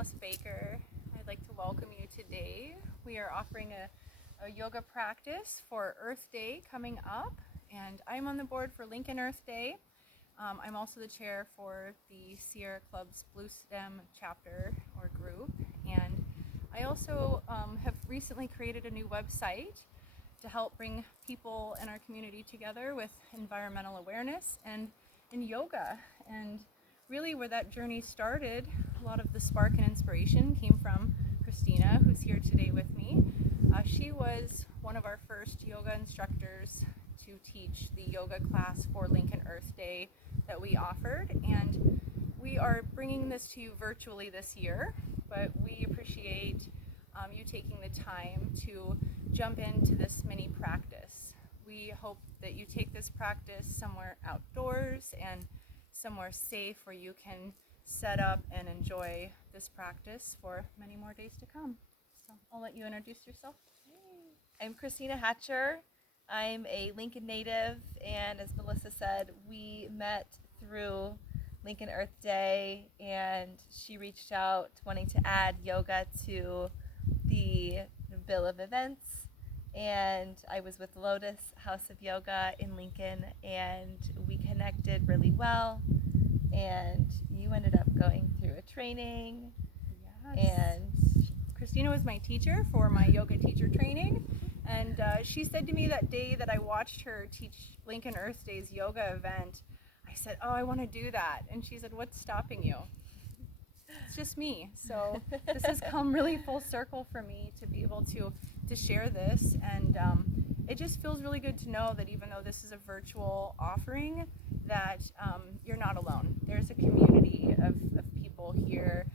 Melissa Baker. I'd like to welcome you today. We are offering a yoga practice for Earth Day coming up, and I'm on the board for Lincoln Earth Day. I'm also the chair for the Sierra Club's Bluestem chapter or group, and I also have recently created a new website to help bring people in our community together with environmental awareness and in yoga. And really where that journey started, a lot of the spark and inspiration came from Christina, who's here today with me. She was one of our first yoga instructors to teach the yoga class for Lincoln Earth Day that we offered, and we are bringing this to you virtually this year, but we appreciate you taking the time to jump into this mini practice. We hope that you take this practice somewhere outdoors and somewhere safe where you can set up and enjoy this practice for many more days to come. So I'll let you introduce yourself. I'm Christina Hatcher. I'm a Lincoln native, and as Melissa said, we met through Lincoln Earth Day, and she reached out wanting to add yoga to the bill of events, and I was with Lotus House of Yoga in Lincoln, and we connected really well, and you ended up going through a training. Yes. And Christina was my teacher for my yoga teacher training, and she said to me that day that I watched her teach Lincoln Earth Day's yoga event, I said, "Oh, I want to do that." And she said, "What's stopping you?" It's just me. So this has come really full circle for me to be able to share this, and it just feels really good to know that even though this is a virtual offering, that you're not alone. There's a community of people here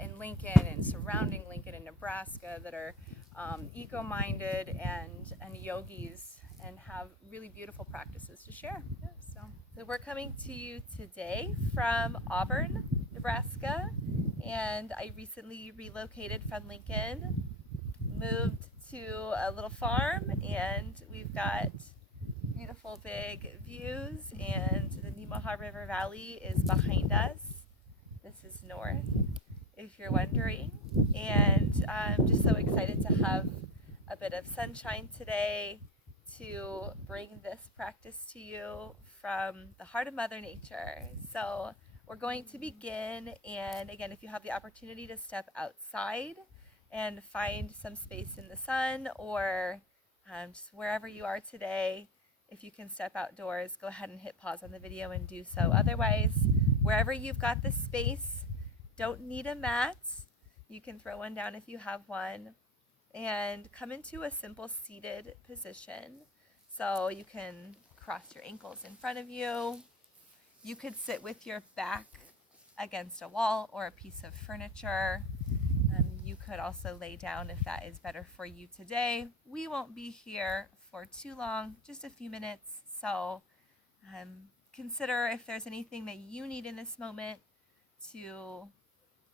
in Lincoln and surrounding Lincoln and Nebraska that are eco-minded and yogis and have really beautiful practices to share. Yeah. So we're coming to you today from Auburn, Nebraska, and I recently relocated from Lincoln, moved to a little farm, and we've got beautiful big views, and the Nemaha River Valley is behind us. This is north, if you're wondering, and I'm just so excited to have a bit of sunshine today to bring this practice to you from the heart of Mother Nature. So we're going to begin, and again, if you have the opportunity to step outside and find some space in the sun, or just wherever you are today, if you can step outdoors, go ahead and hit pause on the video and do so. Otherwise, wherever you've got the space, don't need a mat. You can throw one down if you have one, and come into a simple seated position. So you can cross your ankles in front of you. You could sit with your back against a wall or a piece of furniture. You could also lay down if that is better for you today. We won't be here for too long, just a few minutes. So consider if there's anything that you need in this moment to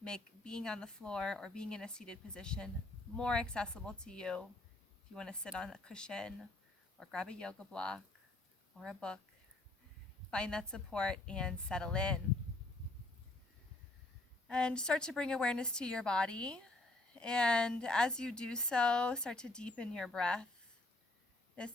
make being on the floor or being in a seated position more accessible to you. If you want to sit on a cushion or grab a yoga block or a book, find that support and settle in. And start to bring awareness to your body. And as you do so, start to deepen your breath. Just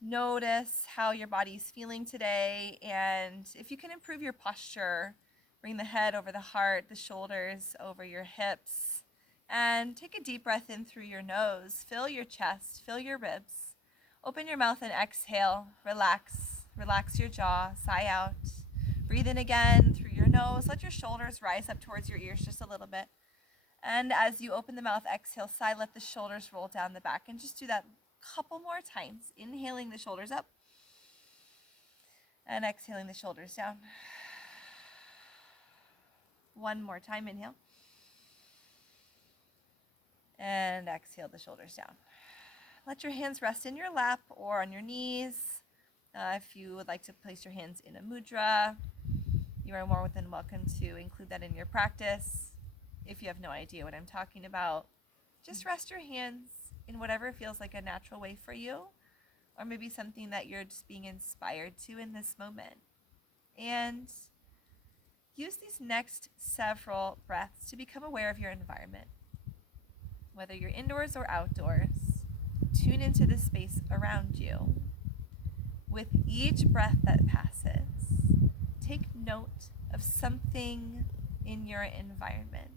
notice how your body's feeling today. And if you can improve your posture, bring the head over the heart, the shoulders over your hips. And take a deep breath in through your nose. Fill your chest, fill your ribs. Open your mouth and exhale. Relax. Relax your jaw. Sigh out. Breathe in again through your nose. Let your shoulders rise up towards your ears just a little bit. And as you open the mouth, exhale, sigh, let the shoulders roll down the back. And just do that a couple more times. Inhaling the shoulders up. And exhaling the shoulders down. One more time, inhale. And exhale the shoulders down. Let your hands rest in your lap or on your knees. If you would like to place your hands in a mudra, you are more than welcome to include that in your practice. If you have no idea what I'm talking about, just rest your hands in whatever feels like a natural way for you, or maybe something that you're just being inspired to in this moment. And use these next several breaths to become aware of your environment. Whether you're indoors or outdoors, tune into the space around you. With each breath that passes, take note of something in your environment.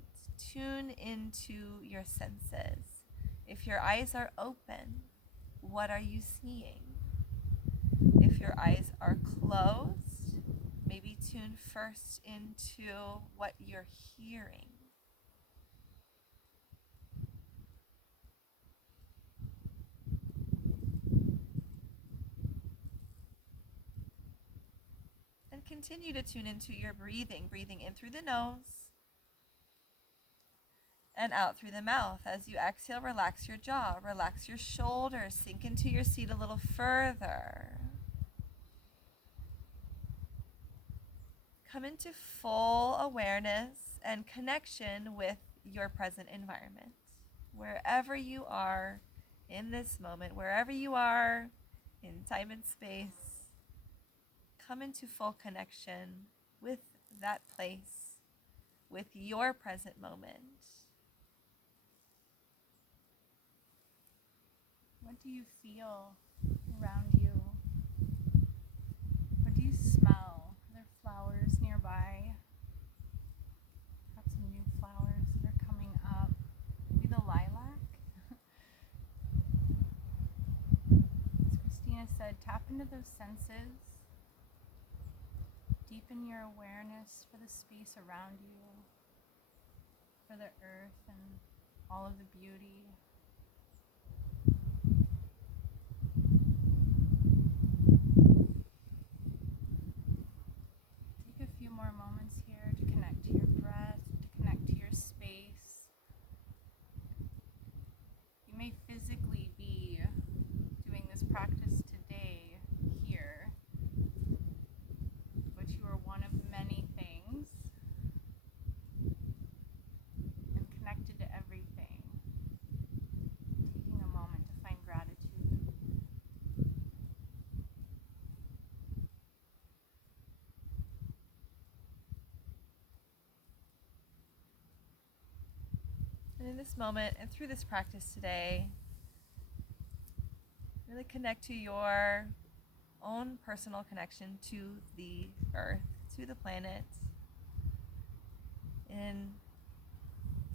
Tune into your senses. If your eyes are open, what are you seeing? If your eyes are closed, maybe tune first into what you're hearing. And continue to tune into your breathing. Breathing in through the nose and out through the mouth. As you exhale, relax your jaw, relax your shoulders, sink into your seat a little further. Come into full awareness and connection with your present environment. Wherever you are in this moment, wherever you are in time and space, come into full connection with that place, with your present moment. What do you feel around you? What do you smell? Are there flowers nearby? Got some new flowers that are coming up. Maybe the lilac? As Christina said, tap into those senses. Deepen your awareness for the space around you, for the earth and all of the beauty. Take a few more moments here to connect to your breath, to connect to your space. You may physically be doing this practice today here, but you are one of many things and connected to everything. Taking a moment to find gratitude. And in this moment and through this practice today, really connect to your own personal connection to the earth, to the planet, in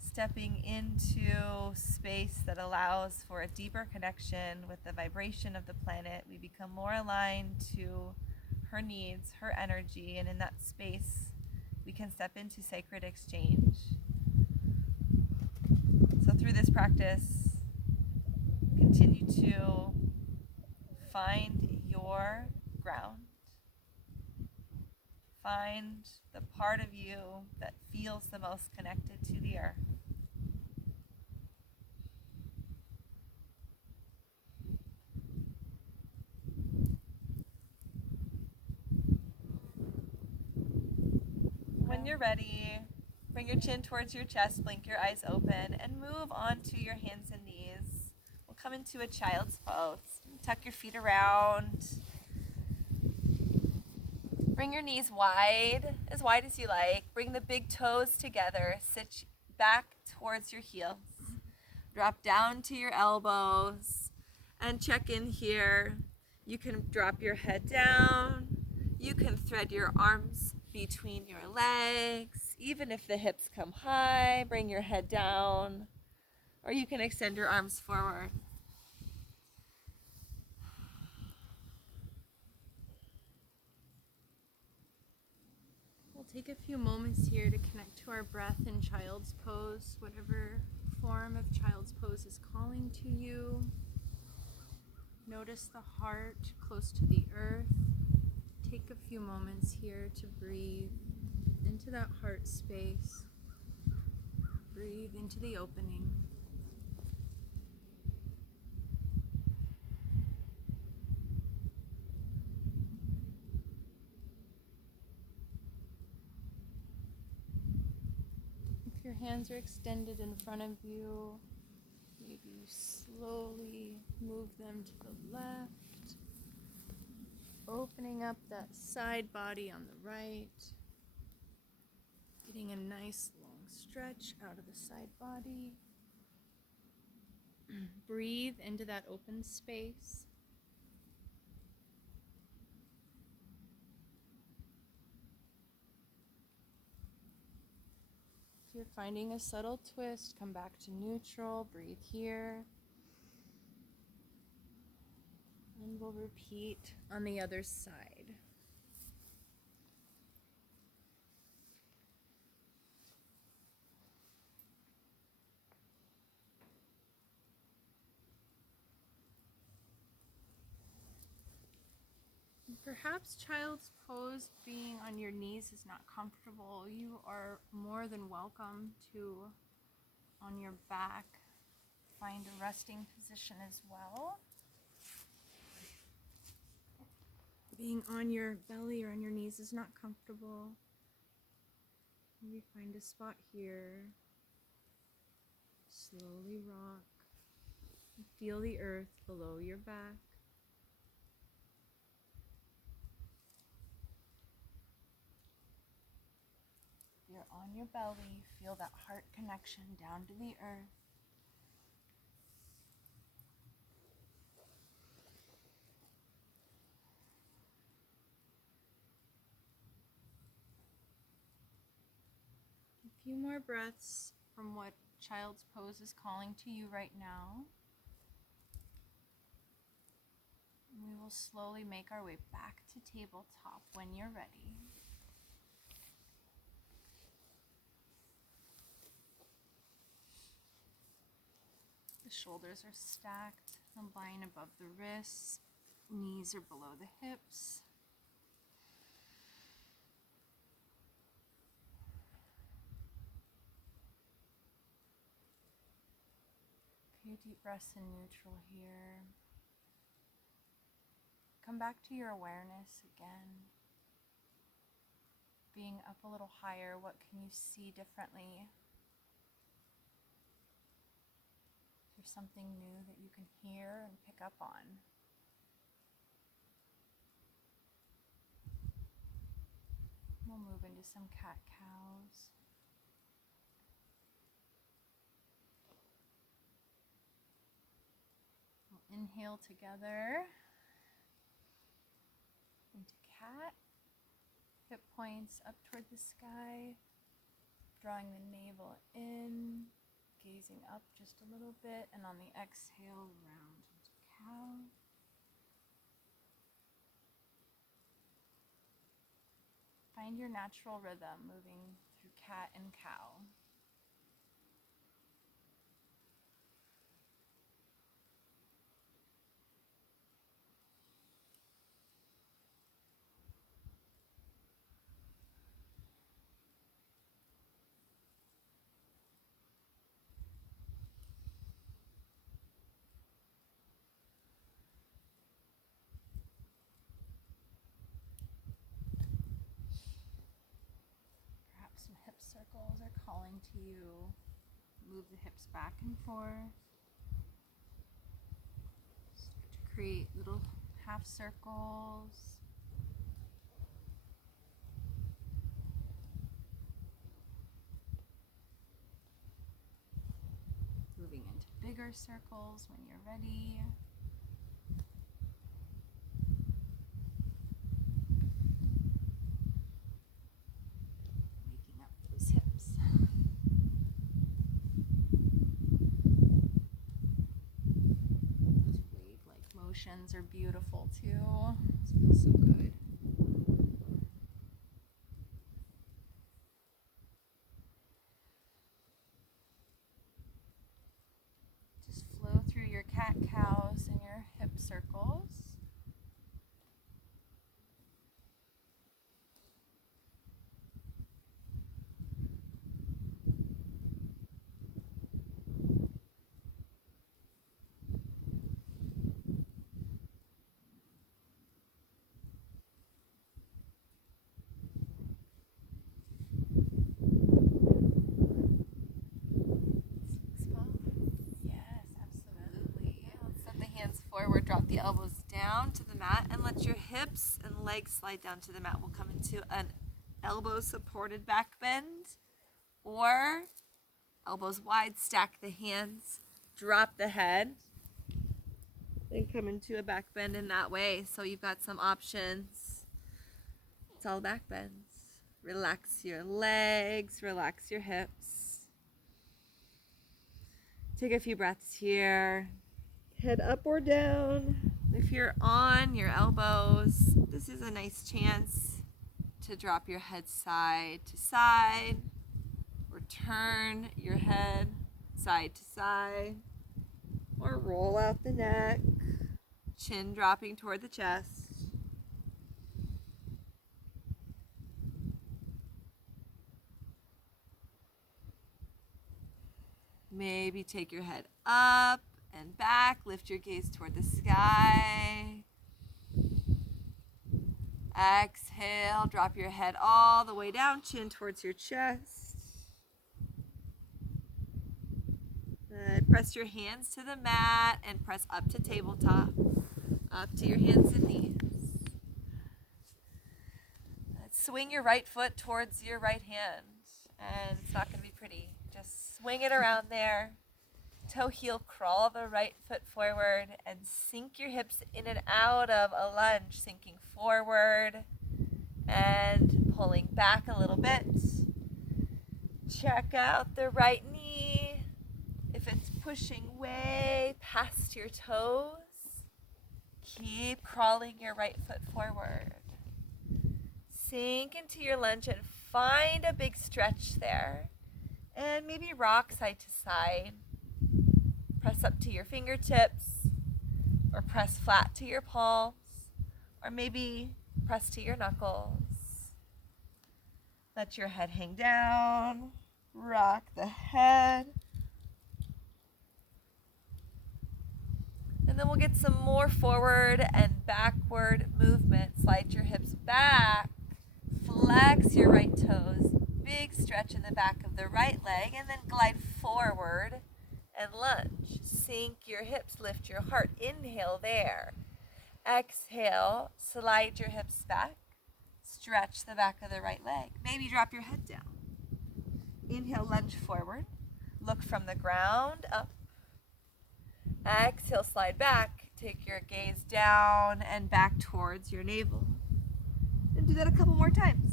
stepping into space that allows for a deeper connection with the vibration of the planet. We become more aligned to her needs, her energy, and in that space we can step into sacred exchange. So through this practice, continue to find your ground. Find the part of you that feels the most connected to the earth. When you're ready, bring your chin towards your chest, blink your eyes open, and move on to your hands and knees. We'll come into a child's pose. Tuck your feet around. Bring your knees as wide as you like. Bring the big toes together. Sit back towards your heels. Drop down to your elbows and check in here. You can drop your head down. You can thread your arms between your legs. Even if the hips come high, bring your head down. Or you can extend your arms forward. We'll take a few moments here to connect to our breath in child's pose, whatever form of child's pose is calling to you. Notice the heart close to the earth. Take a few moments here to breathe into that heart space. Breathe into the opening. If your hands are extended in front of you, maybe you slowly move them to the left, opening up that side body on the right. Getting a nice long stretch out of the side body. Breathe into that open space. If you're finding a subtle twist, come back to neutral, breathe here. And we'll repeat on the other side. Perhaps child's pose, being on your knees, is not comfortable. You are more than welcome to, on your back, find a resting position as well. Being on your belly or on your knees is not comfortable. Maybe find a spot here. Slowly rock. Feel the earth below your back. If you're on your belly, feel that heart connection down to the earth. A few more breaths from what child's pose is calling to you right now. And we will slowly make our way back to tabletop when you're ready. The shoulders are stacked, the line above the wrists, knees are below the hips. A few deep breaths in neutral here. Come back to your awareness again. Being up a little higher, what can you see differently? Is there something new that you can hear and pick up on? We'll move into some cat-cows. We'll inhale together into cat. Hip points up toward the sky, drawing the navel in, gazing up just a little bit, and on the exhale, round into cow. Find your natural rhythm moving through cat and cow. Perhaps some hip circles are calling to you. Move the hips back and forth. Start to create little half circles. Moving into bigger circles when you're ready. Waking up those hips. Those wave-like motions are beautiful too. This feels so good. Just flow through your cat-cows and your hip circles. Yes, absolutely. Let's set the hands forward, drop the elbows down to the mat, and let your hips and legs slide down to the mat. We'll come into an elbow supported back bend. Or elbows wide, stack the hands, drop the head, and come into a back bend in that way. So you've got some options. It's all back bends. Relax your legs, relax your hips. Take a few breaths here. Head up or down. If you're on your elbows, this is a nice chance to drop your head side to side, or turn your head side to side, or roll out the neck, chin dropping toward the chest. Maybe take your head up and back, lift your gaze toward the sky. Exhale, drop your head all the way down, chin towards your chest. Press your hands to the mat and press up to tabletop, up to your hands and knees. Swing your right foot towards your right hand, and it's not going to be pretty. Just swing it around there. Toe heel, crawl the right foot forward and sink your hips in and out of a lunge, sinking forward and pulling back a little bit. Check out the right knee. If it's pushing way past your toes, keep crawling your right foot forward. Sink into your lunge and find a big stretch there. And maybe rock side to side. Press up to your fingertips, or press flat to your palms, or maybe press to your knuckles. Let your head hang down. Rock the head. And then we'll get some more forward and backward movement. Slide your hips back. Flex your right toes. Big stretch in the back of the right leg, and then glide forward and lunge. Sink your hips, lift your heart. Inhale there. Exhale, slide your hips back. Stretch the back of the right leg. Maybe drop your head down. Inhale, lunge forward. Look from the ground up. Exhale, slide back. Take your gaze down and back towards your navel. And do that a couple more times.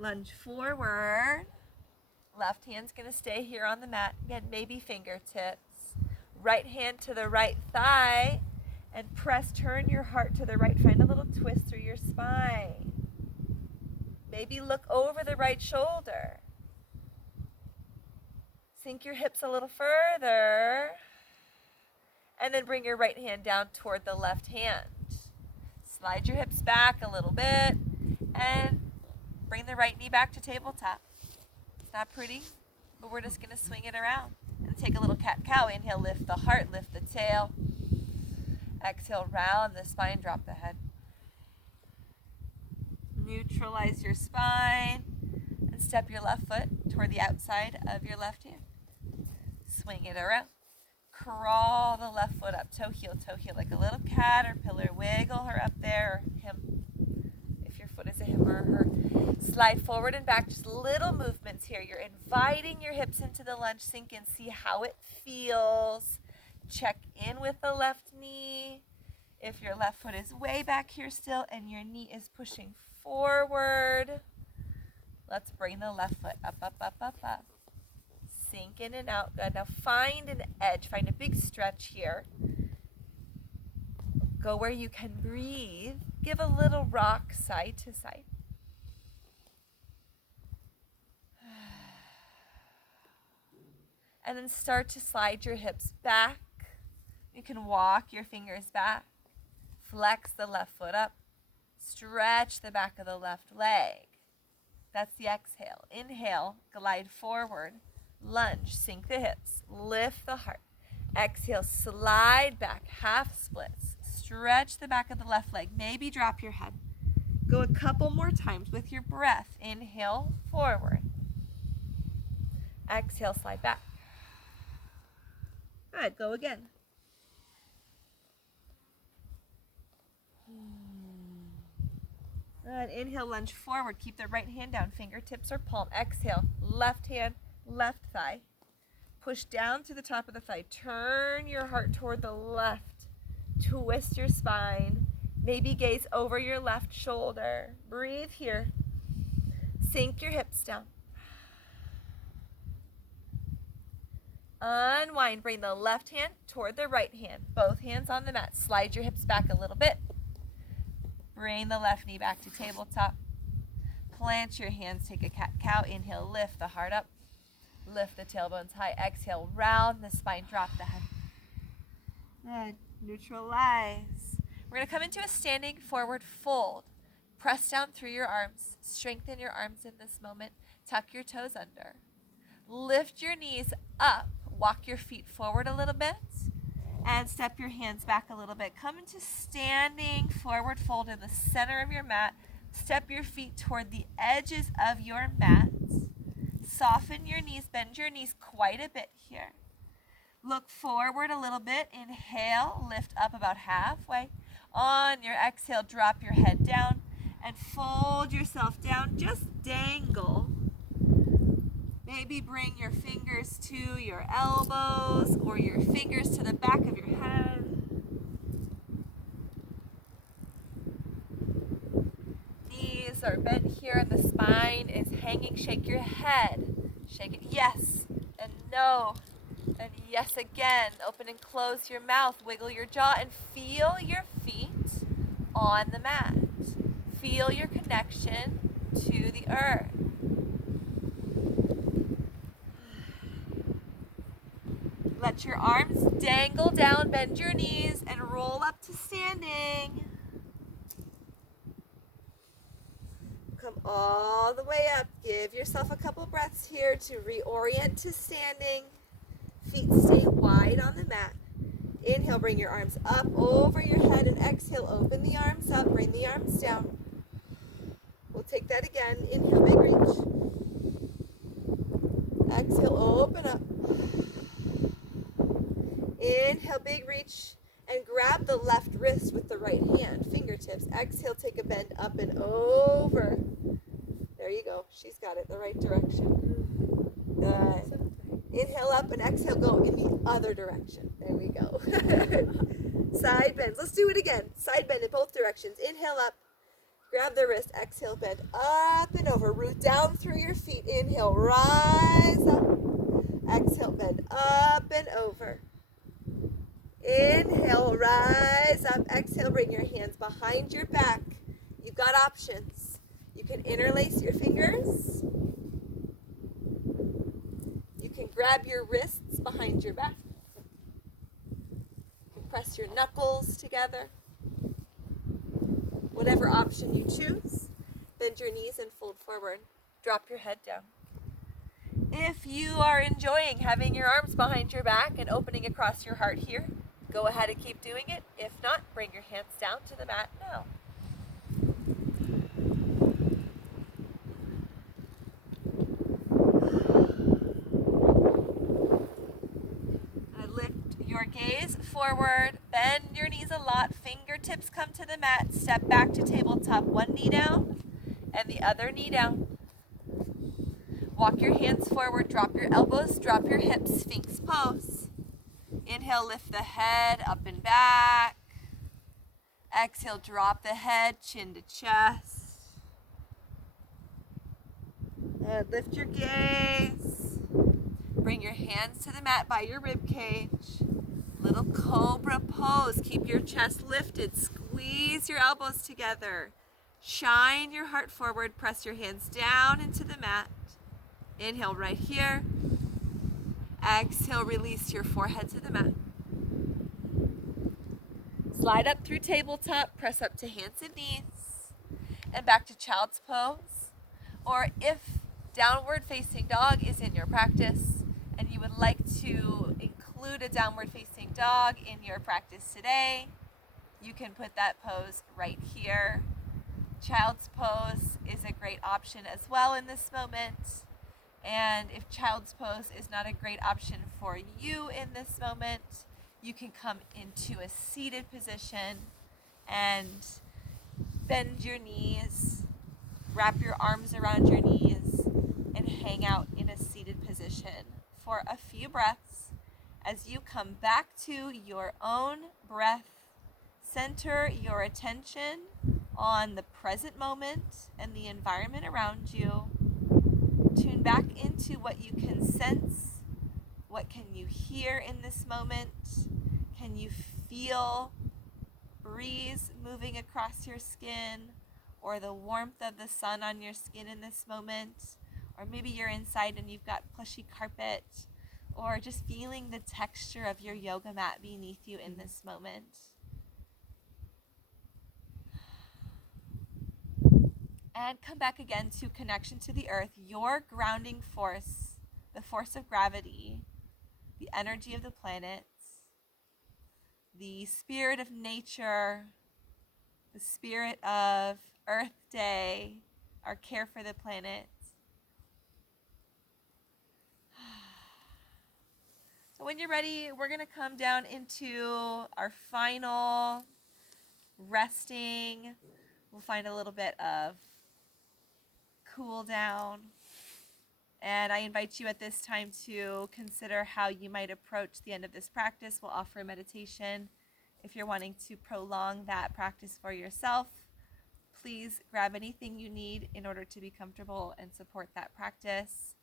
Lunge forward. Left hand's going to stay here on the mat. Again, maybe fingertips. Right hand to the right thigh. And turn your heart to the right. Find a little twist through your spine. Maybe look over the right shoulder. Sink your hips a little further. And then bring your right hand down toward the left hand. Slide your hips back a little bit. And bring the right knee back to tabletop. It's not pretty, but we're just going to swing it around. And take a little cat-cow. Inhale, lift the heart, lift the tail. Exhale, round the spine, drop the head. Neutralize your spine. And step your left foot toward the outside of your left hand. Swing it around. Crawl the left foot up, toe heel, like a little caterpillar. Wiggle her up there, or him. If your foot is a him or her. Slide forward and back, just little movements here. You're inviting your hips into the lunge. Sink in, see how it feels. Check in with the left knee. If your left foot is way back here still and your knee is pushing forward, let's bring the left foot up, up, up, up, up. Sink in and out. Good. Now find an edge. Find a big stretch here. Go where you can breathe. Give a little rock side to side. And then start to slide your hips back. You can walk your fingers back. Flex the left foot up. Stretch the back of the left leg. That's the exhale. Inhale, glide forward. Lunge, sink the hips. Lift the heart. Exhale, slide back, half splits. Stretch the back of the left leg. Maybe drop your head. Go a couple more times with your breath. Inhale, forward. Exhale, slide back. Good, go again. Good, inhale, lunge forward. Keep the right hand down, fingertips or palm. Exhale, left hand, left thigh. Push down to the top of the thigh. Turn your heart toward the left. Twist your spine. Maybe gaze over your left shoulder. Breathe here. Sink your hips down. Unwind. Bring the left hand toward the right hand. Both hands on the mat. Slide your hips back a little bit. Bring the left knee back to tabletop. Plant your hands. Take a cat-cow. Inhale, lift the heart up. Lift the tailbones high. Exhale, round the spine. Drop the head. Good. Neutralize. We're going to come into a standing forward fold. Press down through your arms. Strengthen your arms in this moment. Tuck your toes under. Lift your knees up. Walk your feet forward a little bit. And step your hands back a little bit. Come into standing forward fold in the center of your mat. Step your feet toward the edges of your mat. Soften your knees. Bend your knees quite a bit here. Look forward a little bit. Inhale, lift up about halfway. On your exhale, drop your head down and fold yourself down. Just dangle. Maybe bring your fingers to your elbows or your fingers to the back of your head. Knees are bent here and the spine is hanging. Shake your head. Shake it. Yes and no. And yes again. Open and close your mouth. Wiggle your jaw and feel your feet on the mat. Feel your connection to the earth. Let your arms dangle down, bend your knees, and roll up to standing. Come all the way up. Give yourself a couple breaths here to reorient to standing. Feet stay wide on the mat. Inhale, bring your arms up over your head, and exhale, open the arms up, bring the arms down. We'll take that again. Inhale, big reach. Exhale, open up. Inhale, big reach, and grab the left wrist with the right hand, fingertips. Exhale, take a bend up and over. There you go. She's got it the right direction. Good. Inhale up and exhale, go in the other direction. There we go. Side bends. Let's do it again. Side bend in both directions. Inhale up. Grab the wrist. Exhale, bend up and over. Root down through your feet. Inhale, rise up. Exhale, bend up and over. Inhale, rise up. Exhale, bring your hands behind your back. You've got options. You can interlace your fingers. You can grab your wrists behind your back. You can press your knuckles together. Whatever option you choose, bend your knees and fold forward. Drop your head down. If you are enjoying having your arms behind your back and opening across your heart here, go ahead and keep doing it. If not, bring your hands down to the mat now. Lift your gaze forward. Bend your knees a lot. Fingertips come to the mat. Step back to tabletop. One knee down and the other knee down. Walk your hands forward. Drop your elbows. Drop your hips. Sphinx pose. Inhale, lift the head up and back. Exhale, drop the head, chin to chest. And lift your gaze. Bring your hands to the mat by your rib cage. Little cobra pose. Keep your chest lifted. Squeeze your elbows together. Shine your heart forward. Press your hands down into the mat. Inhale right here. Exhale, release your forehead to the mat. Slide up through tabletop, press up to hands and knees, and back to child's pose. Or if downward facing dog is in your practice, and you would like to include a downward facing dog in your practice today, you can put that pose right here. Child's pose is a great option as well in this moment. And if child's pose is not a great option for you in this moment, you can come into a seated position and bend your knees, wrap your arms around your knees, and hang out in a seated position for a few breaths as you come back to your own breath. Center your attention on the present moment and the environment around you. Tune back into what you can sense. What can you hear in this moment? Can you feel breeze moving across your skin, or the warmth of the sun on your skin in this moment? Or maybe you're inside and you've got plushy carpet, or just feeling the texture of your yoga mat beneath you in this moment. And come back again to connection to the earth, your grounding force, the force of gravity, the energy of the planets, the spirit of nature, the spirit of Earth Day, our care for the planet. So when you're ready, we're going to come down into our final resting. We'll find a little bit of cool down. And I invite you at this time to consider how you might approach the end of this practice. We'll offer a meditation. If you're wanting to prolong that practice for yourself, please grab anything you need in order to be comfortable and support that practice.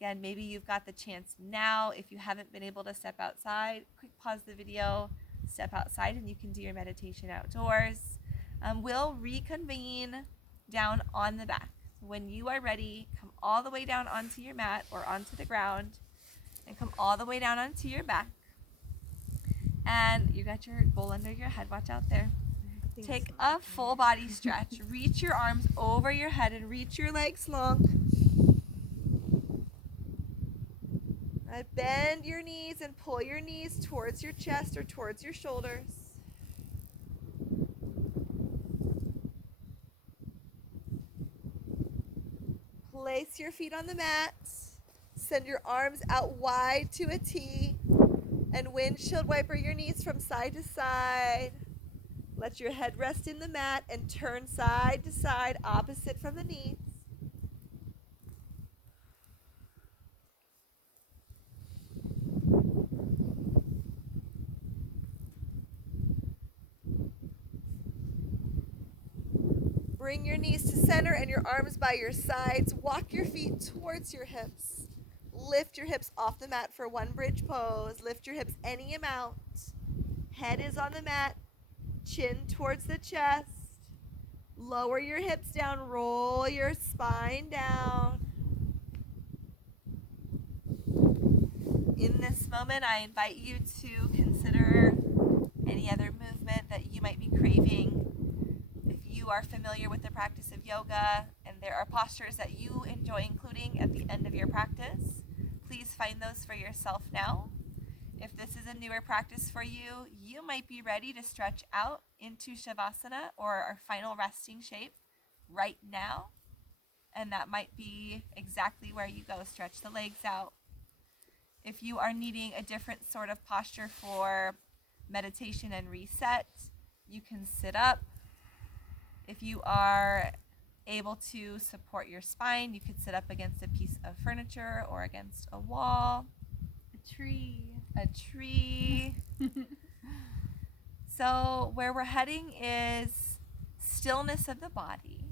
Again, maybe you've got the chance now. If you haven't been able to step outside, quick pause the video, step outside, and you can do your meditation outdoors. We'll reconvene down on the back. When you are ready, come all the way down onto your mat or onto the ground, and come all the way down onto your back. And you got your bowl under your head. Watch out there. Take a full body stretch. Reach your arms over your head and reach your legs long. Bend your knees and pull your knees towards your chest or towards your shoulders. Place your feet on the mat. Send your arms out wide to a T. And windshield wiper your knees from side to side. Let your head rest in the mat and turn side to side, opposite from the knees. Bring your knees to center and your arms by your sides. Walk your feet towards your hips. Lift your hips off the mat for one bridge pose. Lift your hips any amount. Head is on the mat. Chin towards the chest. Lower your hips down. Roll your spine down. In this moment, I invite you to consider any other movement that you might be craving. If you are familiar with the practice of yoga and there are postures that you enjoy including at the end of your practice, please find those for yourself now. If this is a newer practice for you, you might be ready to stretch out into Shavasana or our final resting shape right now. And that might be exactly where you go. Stretch the legs out. If you are needing a different sort of posture for meditation and reset, you can sit up. If you are able to support your spine, you could sit up against a piece of furniture or against a wall. A tree. So where we're heading is stillness of the body,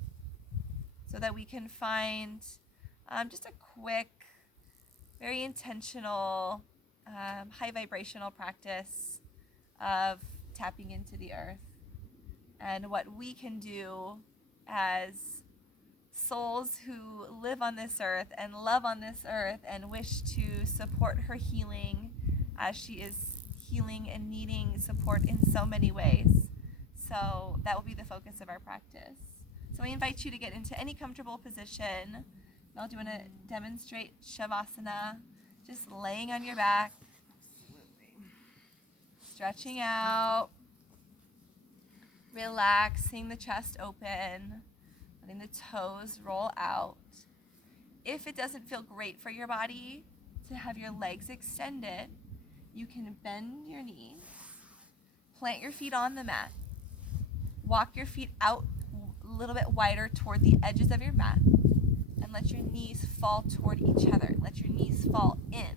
so that we can find just a quick, very intentional, high vibrational practice of tapping into the earth and what we can do as souls who live on this earth and love on this earth and wish to support her healing as she is healing and needing support in so many ways. So that will be the focus of our practice. So I invite you to get into any comfortable position. I'll do want to demonstrate Shavasana, just laying on your back, stretching out, relaxing the chest open, letting the toes roll out. If it doesn't feel great for your body to have your legs extended, you can bend your knees, plant your feet on the mat, walk your feet out a little bit wider toward the edges of your mat, and let your knees fall toward each other. Let your knees fall in.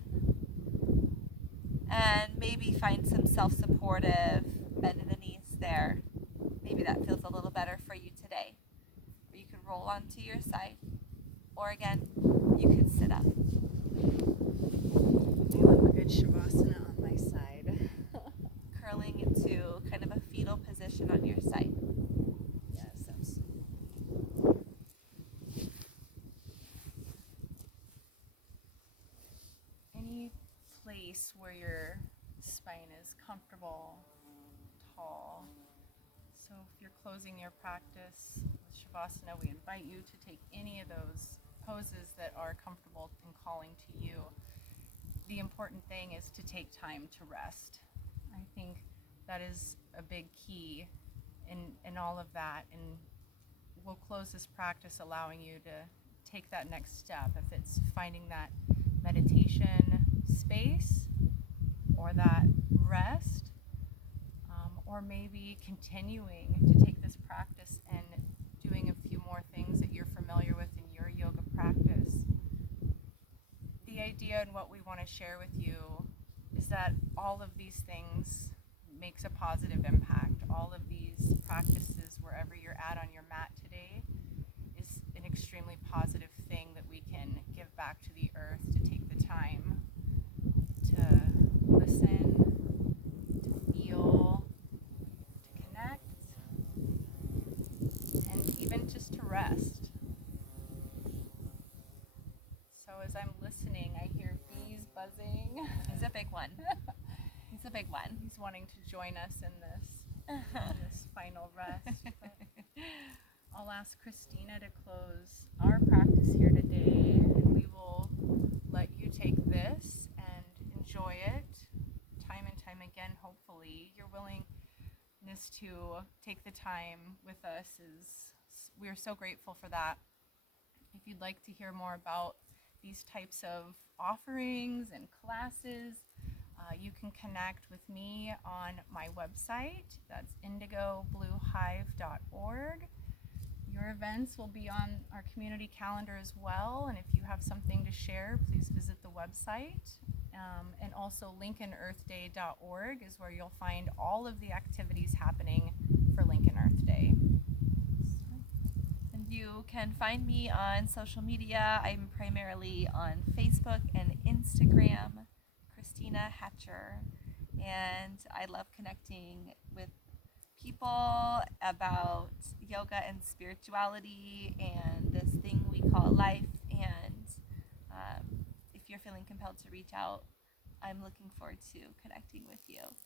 And maybe find some self-supportive bend in the knees there. Maybe that feels a little better for you today. Or you can roll onto your side. Or again, you can sit up. I love a good Shavasana on my side. Curling into kind of a fetal position on your side. Yes, that's any place where your spine is comfortable, tall. So if you're closing your practice with Shavasana, we invite you to take any of those poses that are comfortable and calling to you. The important thing is to take time to rest. I think that is a big key in all of that, and we'll close this practice allowing you to take that next step. If it's finding that meditation space or that rest, or maybe continuing to take this practice and doing a few more things that you're familiar with in your yoga practice. The idea and what we want to share with you is that all of these things makes a positive impact. All of these practices, wherever you're at on your mat today, is an extremely positive thing that we can give back to the earth, to take the time to listen, to feel, to connect, and even just to rest. So as I'm listening, I hear bees buzzing. He's a big one. He's a big one. He's wanting to join us in this final rest. But I'll ask Christina to close our practice here today, and we will let you take this and enjoy it time and time again. Hopefully, your willingness to take the time with us we are so grateful for that. If you'd like to hear more about these types of offerings and classes, you can connect with me on my website. That's indigobluehive.org. Your events will be on our community calendar as well, and if you have something to share, please visit the website. And also lincolnearthday.org is where you'll find all of the activities happening for Lincoln Earth Day. And you can find me on social media. I'm primarily on Facebook and Instagram, Christina Hatcher, and I love connecting with people about yoga and spirituality and this thing we call life. And if you're feeling compelled to reach out, I'm looking forward to connecting with you.